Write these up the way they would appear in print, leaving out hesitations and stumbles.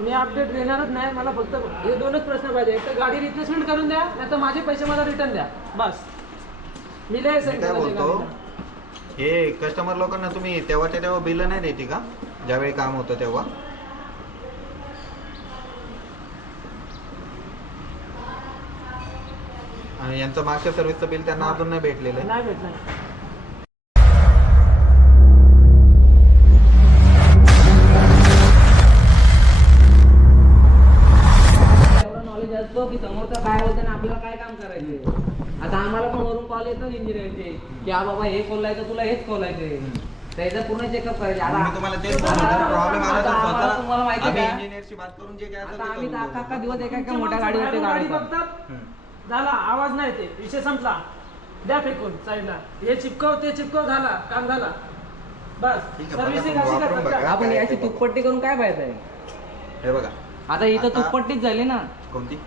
मी update देणारच नाही. मला फक्त हे दोनच प्रश्न पाहिजे. एक तर गाडी रिप्लेसमेंट करून द्या, नाही तर माझे पैसे मला रिटर्न द्या. बस मी लय मी काय बोलतो, हे कस्टमर लोकांना तुम्ही तेव्हाच्या तेव्हा बिल नाही देते का, ज्यावेळी काम होतं तेव्हा? आणि यांचं मागच्या सर्व्हिसचं बिल त्यांना अजून नाही भेटलेलं आहे. नाही भेटणार. की समोरचा काय होतं ना आपल्याला काय काम करायचंय. आता आम्हाला पण वरून कॉल येतात इंजिनियरचे की हा बाबा हे खोलायचं, तुला हेच खोलायचंय, त्याचा पूर्ण चेकअप करायचे. आता तुम्हाला तेच प्रॉब्लेम आला तर स्वतः तुम्हाला माहिती आहे इंजिनियरशी बात करून जे काय आता आम्ही अख्खा दिवस एका मोठ्या गाडीवरती गाडी बघतात, झाला आवाज नाही, ते विषय संपला, द्या फेकून साईडला, हे चिपकव ते चिपकव, झाला काम झाला बस. सर्व्हिसिंग अशी करतात. आपण याची तुपपट्टी करून काय पाहिजे आहे? हे बघा आता इथं तुपपट्टीच झाली ना. कोणती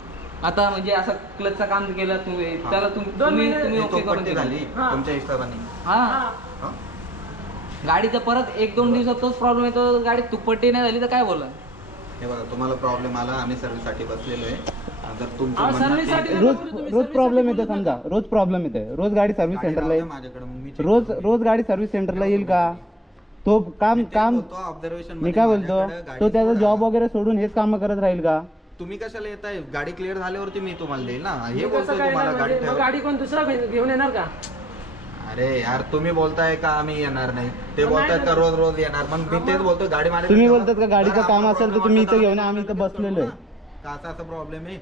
आता म्हणजे असं क्लचचं काम केलं तुम्ही, त्याला तुम्ही ओके करून पट्टी झाली तुमच्या हिशोबाने. हा, गाडीचा परत 1-2 दिवसात तोच प्रॉब्लेम येतो, गाडी तुपपट्टी नाही झाली तर काय बोला. हे बघा तुम्हाला प्रॉब्लेम आला, आम्ही सर्व्हिससाठी बसलेलो आहे. जर तुमचं अहो, सर्व्हिससाठी रोज प्रॉब्लेम येतो, समजा रोज प्रॉब्लेम येते, रोज गाडी सर्व्हिस सेंटरला येईल, माझ्याकडे मग मी रोज गाडी सर्व्हिस सेंटरला येईल का? तो काम ऑब्झर्वेशन मी काय बोलतो, तो त्याचा जॉब वगैरे सोडून हेच काम करत राहील का? तुम्ही कशाला येताय? गाडी क्लिअर झाल्यावरती मी तुम्हाला देईल ना. हे कसं बोलतोय काय तुम्हाला येणार गाडी म्हणजे? मग ठेवा. गाडी कोण दुसरा घेऊन येणार का? अरे यार तुम्ही बोलताय का आम्ही येणार नाही, ते बोलतायत का रोज रोज येणार. मग मी तेच बोलतोय गाडी माझ्या. तुम्ही बोलतात का गाडीचं काम असेल तर तुम्ही इथं घेऊन या, आम्ही इथं बसलेलो आहे. का असा प्रॉब्लेम आहे?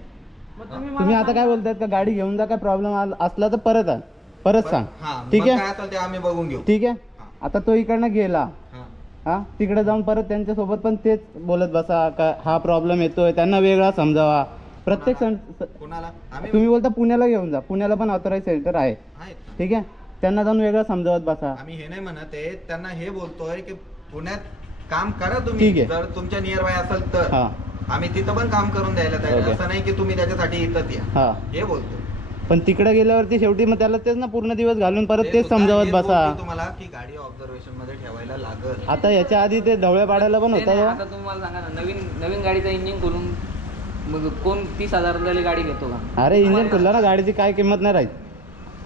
मग तुम्ही तुम्ही आता काय बोलतायत का गाडी घेऊन जा, काय प्रॉब्लेम असला तर परत सांग. हा, ठीक मग आहे, काय असेल ते आम्ही बघून घेऊ. ठीक आहे. आता तो इकडनं गेला, हा. हा तिकडे जाऊन परत त्यांच्यासोबत पण तेच बोलत बसा का हा प्रॉब्लेम येतोय, त्यांना वेगळा समजावा. प्रत्येक कुणाला? आम्ही तुम्ही बोलता पुण्याला घेऊन जा, पुण्याला पण ऑथराइज सेंटर आहे, आहेत ना. ठीक आहे. त्यांना जाऊन वेगळं समजावत बसा. आम्ही हे नाही म्हणत आहे, त्यांना हे बोलतोय की पुण्यात काम करा ठीक तुम्ही, आहे. जर तुमच्या नियर बाय असेल तर हा आम्ही तिथं पण काम करून द्यायला तयार. ओके. असं नाही की तुम्ही त्याच्यासाठी इथंच या, हा, हे बोलतो. पण तिकडे गेल्यावरती शेवटी मग त्याला तेच ना पूर्ण दिवस घालून परत तेच सुद्धा समजावत हेच बसा. बोलतोय तुम्हाला की गाडी ऑब्झर्वेशन मध्ये ठेवायला लागल. आता याच्या आधी ते ढवळ्या पाडायला पण ते नाही, होता. आता तुम्हाला सांगा ना, नवीन गाडीचं इंजिन खोलून मग कोण 30,000 गाडी घेतो का? अरे इंजिन खुलला ना, गाडीची काय किंमत नाही राहील,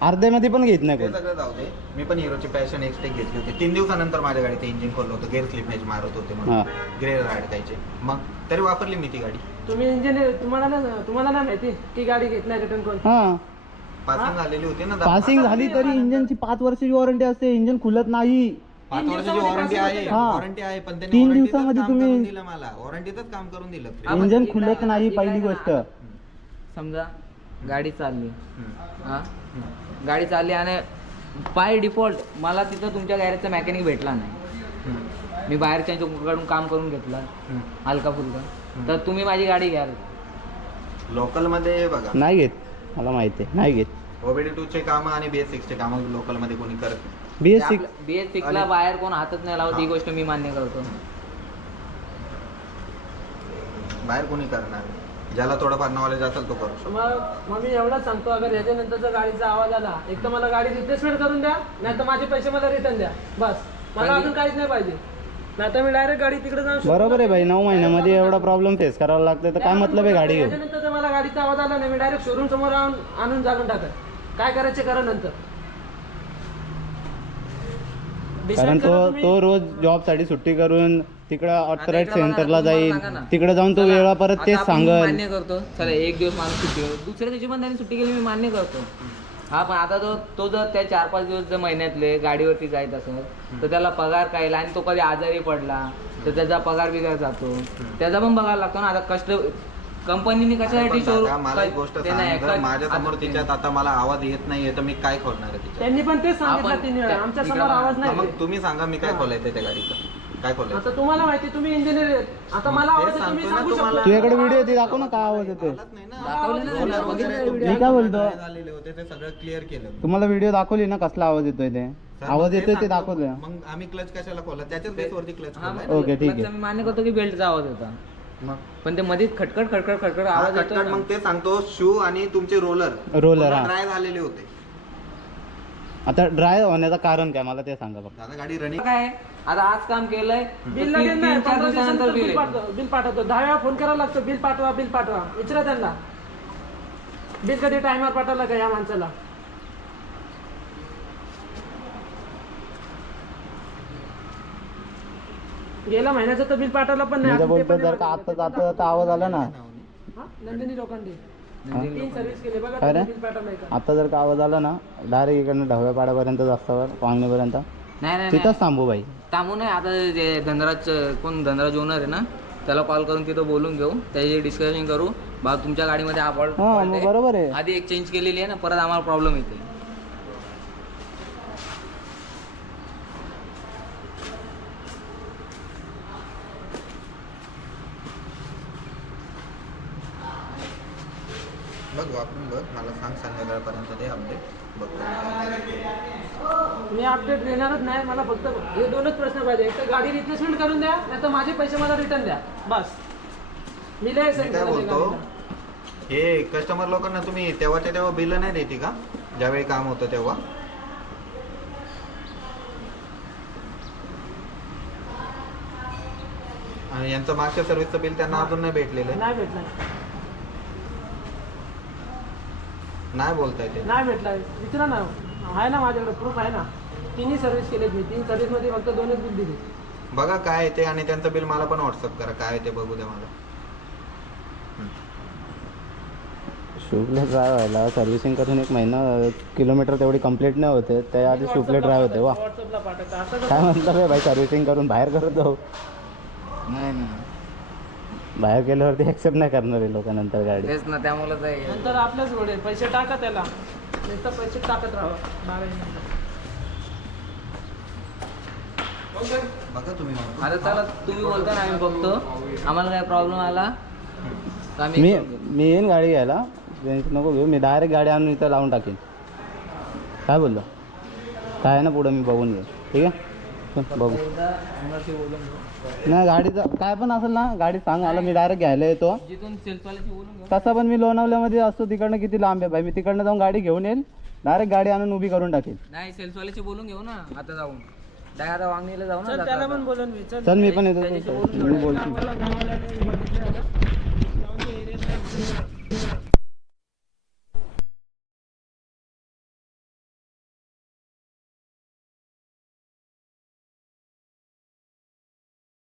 अर्ध्यामध्ये पण घेत नाही ते कोण. सगळं जाऊ दे. मी पण हिरोची पॅशन एक्सटेक घेतली होती. 3 दिवसानंतर माझ्या गाडीचं इंजिन खोललं होतं, गेअर स्लिप मॅच मारत होते हा. म्हणून, गेअर अडकायचे. मग तरी वापरली मी ती गाडी. तुम्ही इंजिनियर, तुम्हाला नाही माहिती की गाडी घेत नाही रिटर्न कोण? हा, पासिंग झालेली होती ना. पासिंग झाली तरी इंजिनची 5 वर्षाची वॉरंटी असते, इंजिन खुलत नाही. 5 वर्षाची वॉरंटी आहे. हा. वॉरंटी आहे, पण त्यांनी 3 वॉरंटीतच दिवसामध्ये काम तुम्ही- करून दिलं मला. वॉरंटीतच काम करून दिलं. इंजिन खुलत नाही पहिली गोष्ट. समजा गाडी चालली, हम्म. हा गाडी चालली आणि बाय डिफॉल्ट मला तिथं तुमच्या गॅरेजचा मेकॅनिक भेटला नाही, हम्म. मी बाहेरच्या कडून काम करून घेतलं हम्म. हलका फुलका, तर तुम्ही माझी गाडी घ्याल? लोकल मध्ये बघा, नाही घेत, मला माहिती आहे, नाही घेत. OBD2 चे काम आणि BS6 चे काम लोकल मध्ये कोणी करत नाही. BS6 BS6 ला बाहेर कोण हातच नाही लावत, ही गोष्ट मी मान्य करतो. बाहेर कोणी करणार नाही. ज्याला थोडंफार नॉलेज असेल तो करू शकतो. मग मी एवढंच सांगतो, अगर याच्यानंतर जर गाडीचा आवाज आला, एक तर मला गाडी रिप्लेसमेंट करून द्या, नाही तर माझे पैसे मला रिटर्न द्या. बस, मला अजून काहीच नाही पाहिजे. नाही तर मी डायरेक्ट गाडी तिकडे जाऊन बरोबर आहे भाई, 9 महिन्यामध्ये एवढा प्रॉब्लेम फेस करावा लागतो तर काय मतलब आहे गाडी घेऊन. याच्यानंतर जर मला गाडीचा आवाज आला नाही, मी डायरेक्ट शोरूम समोर आणून जाऊन टाकत. काय करायचे करा नंतर. कारण तो रोज जॉब साठी सुट्टी करून तिकडं ऑथराइज सेंटरला जाईल, तिकडे जाऊन तो वेळा परत तेच सांगल. मान्य करतो, चला एक दिवस माणूस सुट्टी घेतो, दुसऱ्या दिवशी पण त्यांनी सुट्टी केली, मी मान्य करतो. हा, पण आता तो जर त्या 4-5 दिवस जर महिन्यातले गाडीवरती जायत असेल तर त्याला पगार काय, आणि तो कधी आजारी पडला तर त्याचा पगार बिगार जातो, त्याचा पण बघायला लागतो ना. आता कंपनीने कशासाठी मला एक गोष्ट सांग, जर माझ्या समोर तिच्यात आता मला आवाज येत नाहीये तर मी काय खोलणार आहे तिच्यात? त्यांनी पण तेच सांगितलं 3 वेळा, आमच्या समोर आवाज नाही. मग तुम्ही सांगा मी काय खोलायचं त्या गाडीचं, काय खोलायचं? आता तुम्हाला माहिती, तुम्ही इंजिनियर आहेत. आता मला आवाज येतो, तुम्ही सांगू शकता. तुझ्याकडे व्हिडिओ ते दाखव ना, काय आवाज येतोय. मी काय बोलतो, झालेले होते ते सगळं क्लिअर केलं. तुम्हाला व्हिडिओ दाखवली ना कसला आवाज येतोय ते, आवाज येतोय ते दाखवलं. मग आम्ही क्लच कशाला खोला, त्याच्याच बेसवरती क्लच खोलाय. ओके, ठीक आहे. मी मान्य करतो की बेल्टचा आवाज होता, मग पण ते मध्ये खटखट खटखट खटखट आवाज येतो मग ते सांगतो शू आणि तुमचे रोलर हा. ड्राय झालेले होते. आता ड्राय होण्याचं कारण काय मला ते सांगा फक्त. दादा गाडी रनिंग काय आज काम केलंय बिल लगेच नाही, 3-4 15 दिवसानंतर बिल येतं. बिल पाठवतो 10 वेळा फोन करावा लागतो, बिल पाठवा बिल पाठवा. विचारा त्यांना बिल कधी टायमावर पाठवलं का या माणसाला. गेल्या महिन्याचं तर बिल पाठवलं पण मी तर नाही. बोलतो जर का आता जाता आवाज आला ना, हा? नंदिनी लोखंडे हा? 3 सर्व्हिस केले बघा, अरे? बिल पाठवलंय का. आता जर का आवाज आला ना डायरेक्ट इकडनं ढव्यापाड्यापर्यंत रस्त्यावर पांगणीपर्यंत नाही तिथंच थांबू बाई. थांबू नये. आता जे धनराज ओनर आहे ना, त्याला कॉल करून तिथं बोलून घेऊ, त्याची डिस्कशन करू. बा तुमच्या गाडीमध्ये हा मग बरोबर आहे. आधी एक चेंज केलेली आहे ना, परत आम्हाला प्रॉब्लेम येते. बघ वापरून बघ, मला सांग संध्याकाळपर्यंत ते अपडेट बघतो. मी अपडेट देणारच नाही. मला फक्त हे 2च प्रश्न पाहिजे. एक तर गाडी रिप्लेसमेंट करून द्या, नाही तर माझे पैसे मला रिटर्न द्या, बस. मी लय मी send काय केलं ते बोलतो, गाडीला. हे कस्टमर लोकांना तुम्ही तेव्हाच्या तेव्हा बिल नाही देते का, ज्यावेळी काम होतं तेव्हा? आणि यांचं मागच्या सर्व्हिसचं बिल त्यांना अजून नाही भेटलेलं आहे. नाही भेटलाय, नाही बोलताय ते. नाही भेटलाय. विचारा ना, आहे ना माझ्याकडे प्रूफ आहे ना. 3 सर्व्हिस केलेत मी. 3 सर्व्हिसमध्ये फक्त 2च बिल दिले. बघा काय आहे ते, आणि त्यांचं बिल मला पण व्हॉट्सअप करा, काय आहे ते बघू द्या मला. शुभले ड्राय व्हायला सर्व्हिसिंग करून 1 महिना किलोमीटर तेवढी कंप्लीट नाही होते, त्या आधी शुभले ड्राय होते. वा व्हॉट्सअपला पाठवता असं काय म्हणतात रे भाई, सर्व्हिसिंग करून बाहेर करत जाऊ. नाही ना, बाहेर गेल्यावरती ॲक्सेप्ट नाही करणार आहे लोक नंतर गाडी. तेच ना, त्यामुळेच आहे. नंतर आपल्याच घोडे पैसे टाका त्याला, नुसतं पैसे टाकत राहा 12 बघा तुम्ही मला. आता चला, तुम्ही बोलता ना, आम्ही बघतो. आम्हाला काय प्रॉब्लेम आला तर आम्ही मी येईन गाडी घ्यायला, टेन्शन नको घेऊ. मी डायरेक्ट गाडी आणून इथं लावून टाकेन. काय बोललो, काय आहे ना पुढं मी बघून घेईन. ठीक आहे, चल, बघू. नाही गाडीचं काय पण असेल ना, गाडी सांग मला, मी डायरेक्ट घ्यायला येतो. जिथून सेल्सवाल्याशी बोलून घेऊ. तसं पण मी लोणावल्यामध्ये असतो, तिकडनं किती लांब आहे भाई. मी तिकडनं जाऊन गाडी घेऊन येईल, डायरेक्ट गाडी आणून उभी करून टाकेल. नाही, सेल्सवाल्याशी बोलून घेऊ ना आता जाऊन. आता वांगणीला जाऊ ना चल, जाता त्याला जाता. पण बोलून मी. चल चल मी पण येतो, त्याच्याशी बोलून मी बोलतो. मला गावाला